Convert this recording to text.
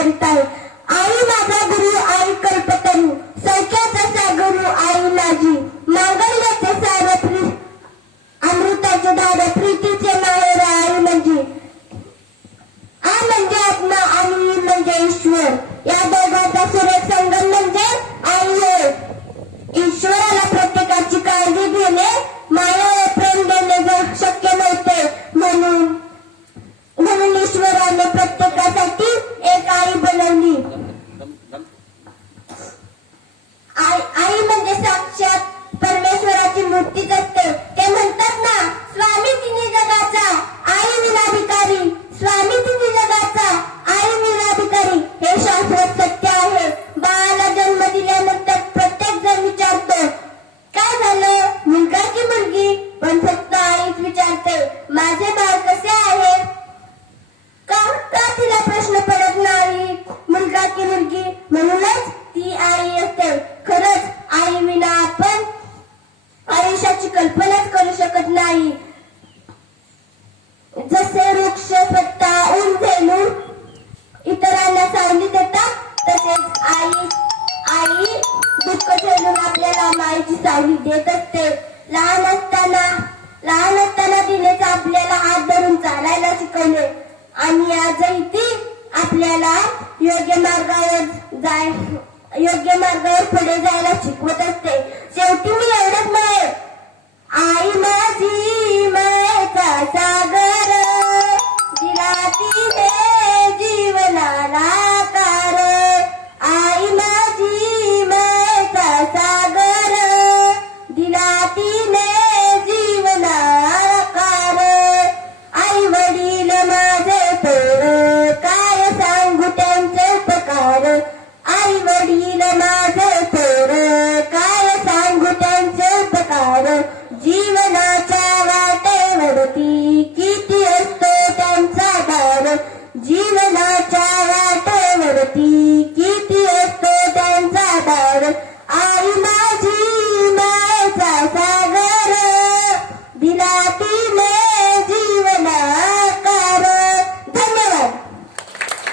करीत आहे. आई माझा गुरु, आई कल्पतरू, सौख्याचा सागरू, आई लाजी, मांगल्याचे सार अमृताचे धार, प्रीतीचे माहेर आई म्हणजे. आ म्हणजे आत्मा आणि म्हणजे ईश्वर, या दोघांचा सुरेख संगम म्हणजे आई होय. ईश्वराला प्रत्येकाची काळजी घेणे, माया प्रेम देणे शक्य नव्हते, म्हणून ईश्वराने प्रत्येकासाठी एक आई बनवली. आई म्हणजे साक्षात परमेश्वराची मूर्तीच असते. ते म्हणतात ना, स्वामी तिन्ही जगाचा, आई विना भिकारी, स्वामी तिन्ही जगाचा, आई विना भिकारी. हे शास्त्रात सत्य आहे. बाळाला जन्म दिल्यानंतर प्रत्येक जण विचारतो, काय झालं, मुलगा की मुलगी? पण फक्त आईच विचारते, माझे बाळ कसे आहे? का तिला प्रश्न पडत नाही, मुलगा की मुलगी? म्हणूनच ती आई असते. खरंच आई विना आपण आयुष्याची कल्पनाच करू शकत नाही. जसे वृक्ष स्वतः ऊन झेलून इतरांना सावली देतात, तसेच आई दुःख झेलून आपल्याला मायेची सावली देत असते. लहान असताना तिनेच आपल्याला हात धरून चालायला शिकवले आणि आजही ती आपल्याला योग्य मार्गावर पुढे जायला शिकवत असते. शेवटी मी एवढंच म्हणेन, आई माझी मायेचा सागर, दिला तिने